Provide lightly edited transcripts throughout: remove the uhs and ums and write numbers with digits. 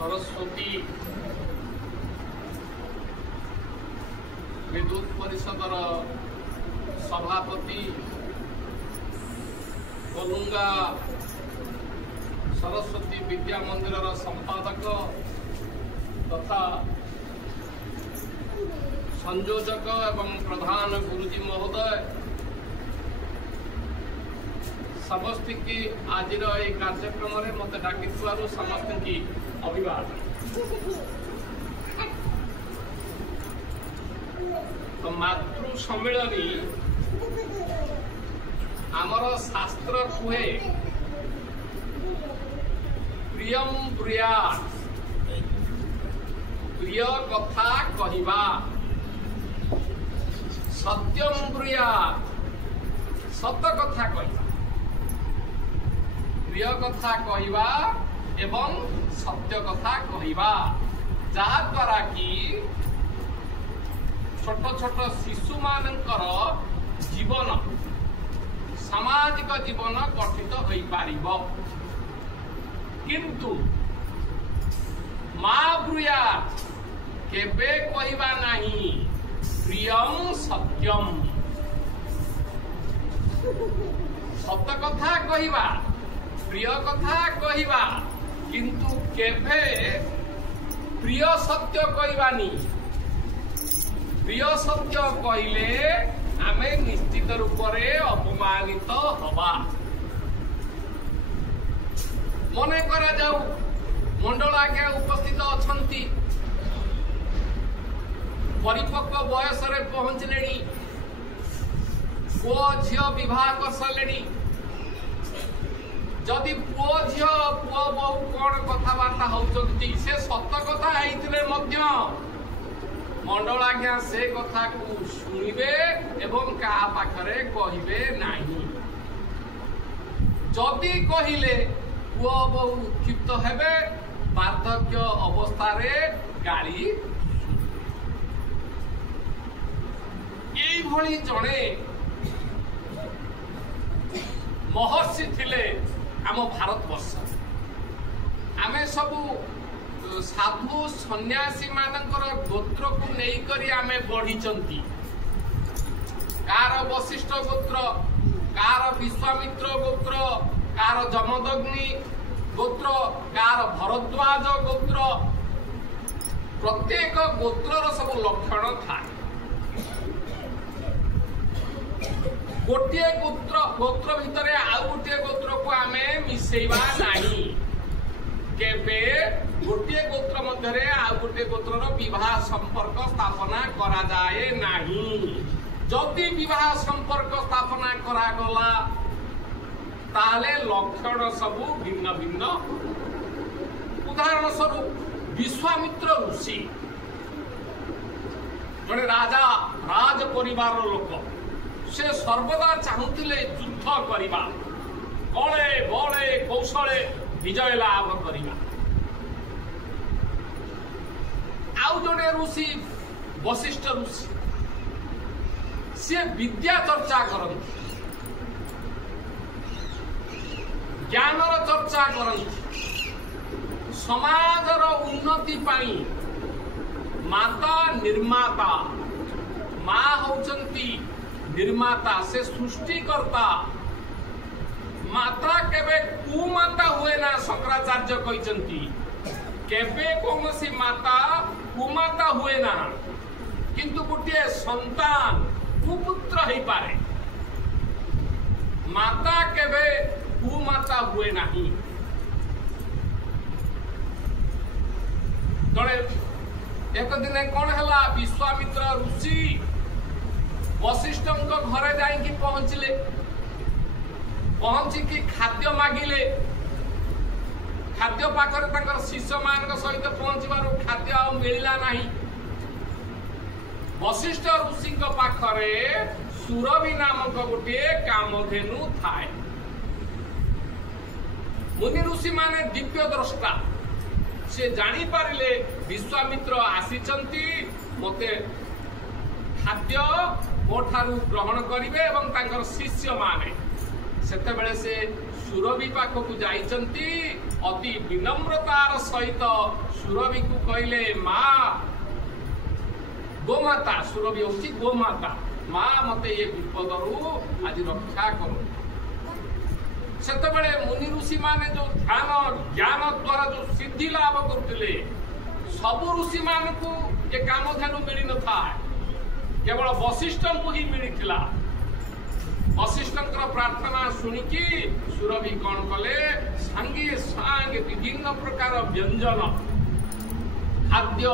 सरस्वती विद्युत परिषदर सभापति कोलुंगा सरस्वती विद्या मंदिर संपादक तथा संयोजक एवं प्रधान गुरुजी महोदय समस्त की आज कार्यक्रम में मत डाक समस्त की अभिवादन। तो मातृ सम्मेलनी आमर शास्त्र कहे प्रियम ब्रूयात् प्रिय कथा कहवा सत्यम ब्रूयात् सत कथा कहवा प्रिय कथा कहवा एवं सत्य कथा कहवा जहाद्वारा कि छोट छोट शिशु मानकर जीवन सामाजिक जीवन गठित हो पारिबो किंतु मां ब्रूयात् केबे कहवा नहीं प्रियम सत्यम सत्य कथा कहवा प्रिय कथा कहवा किंतु केभे प्रिय सत्य कहवानी प्रिय सत्य कहले आमे निश्चित रूप से अपमानित हवा मने करा जाऊ मंडल आगे उपस्थित अछंती परिपक्व बयस रे पहुंचले पुओ झियो विवाह कर सारे जदि पुओ झियो पुओ बहु कौन कथबार्ता होती से सत कथा होते मंडल आज्ञा से कथा को शुणिबे एवं क्या पाखरे कहिबे नहीं जदि कहिले पुओ बहु उत्क्षिप्त हेबे बार्धक्य अवस्था रे गाड़ी भली जड़े महर्षि थिले आम भारत वर्ष आमे सबू साधु सन्यासी मानकर गोत्र को नहीं करी आमे बढ़ी कार वशिष्ठ गोत्र कार विश्वामित्र गोत्र कार जमदग्नि गोत्र कार भरद्वाज गोत्र प्रत्येक गोत्रर सब लक्षण था गोटे गोत्र भितर आउ गोटे गोत्र को आमे मिसेइबा नहीं केबे गोटे गोत्र मध्य आउ गोटे गोत्रर विवाह संपर्क स्थापना करा जाए नहीं जदि विवाह संपर्क स्थापना करा गला ताले लक्षण सबू भिन्न भिन्न उदाहरण स्वरूप विश्वामित्र ऋषि जड़े राजा राज परिवार लोक से सर्वदा चाहूले युद्ध करवा कले बले कौशले विजय लाभ करवा आउ जड़े ऋषि वशिष्ठ ऋषि सी विद्या चर्चा करती ज्ञानर चर्चा करती समाजर उन्नति पाई माता निर्माता माँ होचंती निर्माता से सृष्टिकर्ता माता केबे कुमाता हुए ना शंकराचार्य कहते केबे कौन सी माता कुमाता हुए ना किंतु गोटे संतान कुपुत्र ही पारे माता केबे कुमाता हुए नहीं जड़े एक दिन कौन है विश्वामित्र ऋषि वशिष्ठ घरे जाइए पहुंचले पहुंचिकी खाद्य मागिले खाद्य पाखरे शिष्य मान सहित पहुंचवर खाद्य आ मिलला नहीं वशिष्ठ ऋषि पाखरे सुरभि नामक गोटे कामधेनु थाए मुनि ऋषि माने दिव्य द्रष्टा से जानी पारिले विश्वामित्र आसीचंती मते खाद्य मोठारु ग्रहण करिवे एवं तांकर शिष्य माने सेते बेले से सुरभि पाखकु जाइचंती अति विनम्रतार सहित सुरभि को कहले मां गोमाता सुरभि होची गोमाता मां मते ये विपदरु आज रक्षा करो सेतबेले मुनि ऋषि माने जो ध्यान ज्ञान द्वारा जो सिद्धि लाभ करते सब ऋषि मान को ये कामधेनु मिली न था केवल वशिष्ठ को ही मिली वशिष्ठ प्रार्थना शुणिकी सुरभि कौन कले सांगे सांगे विभिन्न प्रकार व्यंजन खाद्य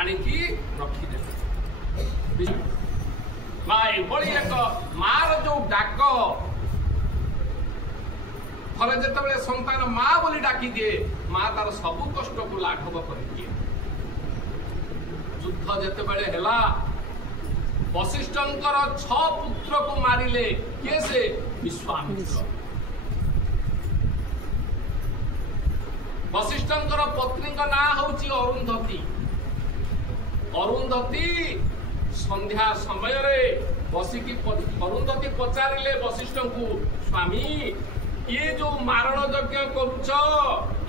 आनिकी रखिदे माई बड़ी एक मार जो डाक थरे जिते संतान माँ बोली डाकी दिए माँ तार सबु कष्ट को लाघव कर दिए युद्ध जिते है वशिष्ठ 6 पुत्र को मारिले किए से विश्वामित्र वशिष्ठ पत्नी का ना होची अरुंधति अरुंधति संध्या समय रे बसिकी अरुंधति पचारिले वशिष्ठ को स्वामी ये जो मारण यज्ञ करुच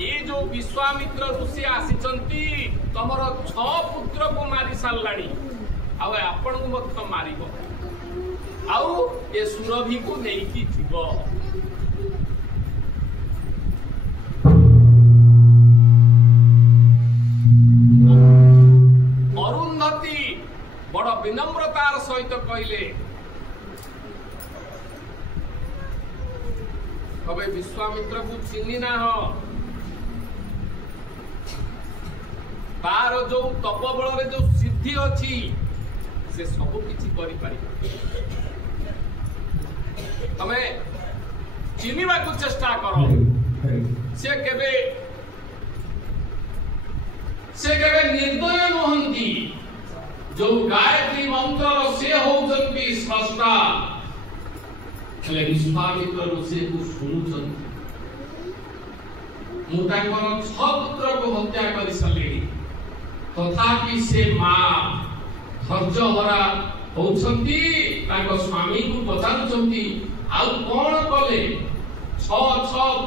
ये जो विश्वामित्र ऋषि आसीचंती तमर 6 पुत्र को मारी सारलाणी आउ आपण को मत मारिबो आउ ये सुरभि को नेकी थिबो अरुंधति बड़ विनम्रतार सहित कहले तबे विश्वामित्र को चिन्ही ना हो तार जो तप बल रे जो सिद्धि अछि से सब किछि करि पारि तमे चिन्हिबा को चेष्टा करो से केबे निर्दय नहंती जो गायत्री मंत्र से होउचंती स्रष्टा हेले विश्वामित्र ऋषि को सुनुचंती मु तांकर 6 पुत्र को हत्या करि सलेनी तथापि से मां धैर्यहरा होउचंती तांको स्वामी को पचारुचंती आउ कोन कले 6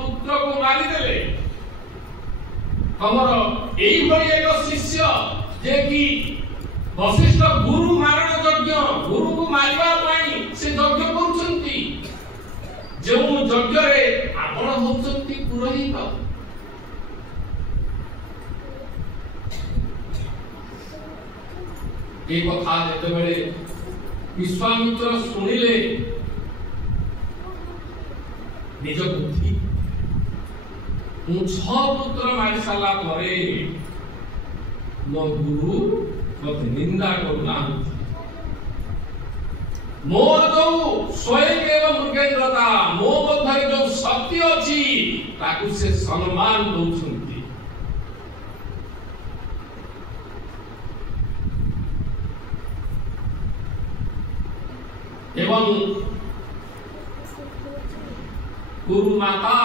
पुत्र को मारी देले हमर एई भली एक शिष्य जे कि वशिष्ठ गुरु मारण यज्ञ गुरु को मारिबा पई से यज्ञ करूचंती जो यज्ञ रे आपण होउचंती पुरोहित एक कथा जेते बेले विश्वामित्र सुनिले निज बुद्धि मु 6 पुत्र मारी साला परे मो गुरु मत निंदा करना मोर जो स्वयं एवं मृगेन्द्रता मो मध्य जो शक्ति अछि ताकु से सम्मान दउछंती एवं गुरु माता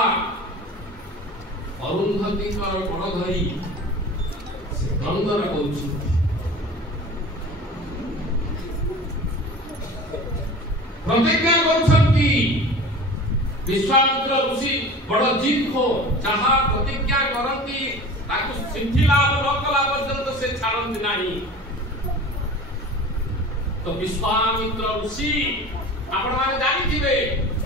अरुंधति कर बड़ धरी से दंडन करूछंती प्रतिज्ञा करूछंती विश्वामित्र ऋषि बड़ जीत हो जहाँ प्रतिज्ञा करती ताकु सिद्धि लाभ न कला पर्यंत से छाड़ती नहीं तो विश्वामित्र ऋषि आपण माने जानिथिबे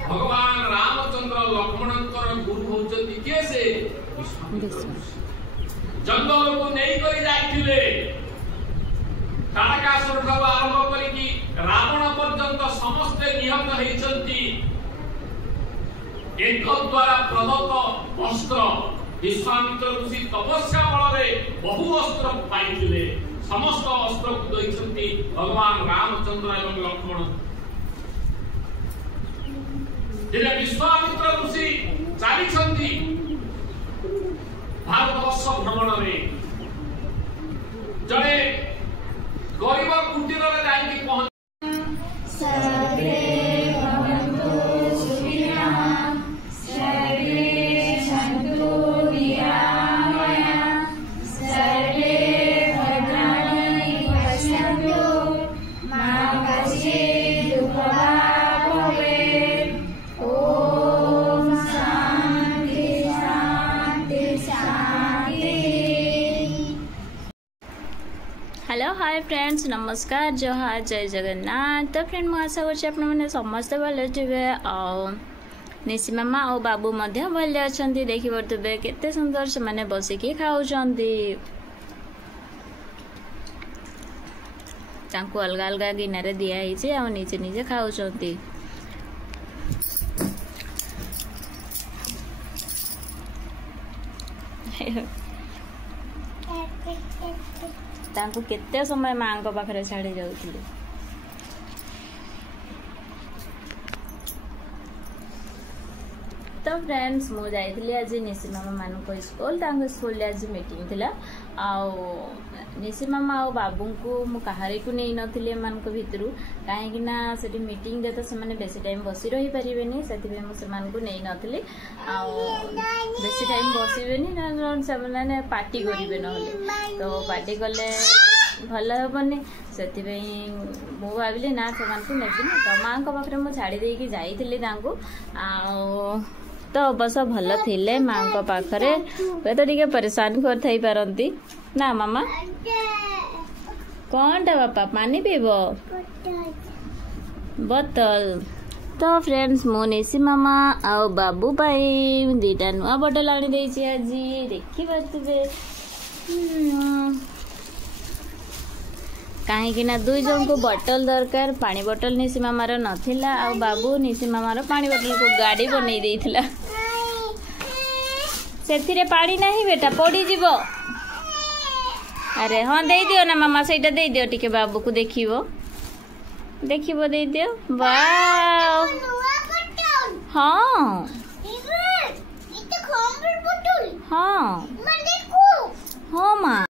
भगवान रामचंद्र लक्ष्मणंकर गुरु होचंती के से जंगल को नहीं करी जाइथिले तारकासुर ठाରୁ आरंभ करी रावण पर्यंत समस्त निहत हेचंती एक द्वारा प्रदत्त अस्त्र विश्वामित्र ऋषि तपस्या बल बहु अस्त्र पाई समस्त अस्त्र को दैछन्ति भगवान रामचंद्र एवं लक्ष्मण। दिने विश्वामित्र ऋषि चली भारतवर्ष भ्रमण में जड़े गरीब कुटीर जाइए पहुंच हेलो हाय फ्रेंड्स नमस्कार जोहार जय जगन्नाथ। तो फ्रेंड मुझे आशा कर समस्ते भले थे निशी मामा और बाबू भले अच्छा देखी पड़े केते सुंदर से मैंने बसिकी खाऊँ अलग अलग गिनारे दिखाई आ निजे निजे खाऊँ तांको केते समय माँ को पाखरे छाड़ी जाउथिले। तो फ्रेंड्स मु जाइथिली आज निशी मामा मान को स्कूल आज मीटिंग थिला निशी मामा और बाबू को मु कहारी को नहीं नथिले मान को भितरु काहेकि ना सेठी मीटिंग दे तो से माने बेसी टाइम बसी रही परिबेनी सेति मु से मान को नहीं नथिले बेसी टाइम बसिबेनी ना से माने पार्टी करिवे नहले तो पार्टी कले भल हेबनी से मु भाविली ना से मान को नेबी तो माँ को पाखरे मु छाड़ी देकी जाइथिली तांको तो अवश्य भल थिले माँ को पाखरे वे तो टिके परेशान कर थई पारंती ना मामा कौनटा बापा पानी पीब बोतल। तो फ्रेंड्स मो निशी मामा आ बाबू पाई दीटा नुआ बोतल आनी देछि आज देखि पातबे कहीं ना दुई जन को बोतल दरकार पानी बोतल निशी मामार नथिला आ बाबू निशी मामार पानी बोतल को गाड़ी बनै देइथिला सेथिरे पानी नहीं बेटा पड़ी जीवो। अरे हाँ दे दियो ना मामा सेटा दे दियो टिके बाबू को देखिबो दे दियो वाओ हाँ हाँ हाँ माँ।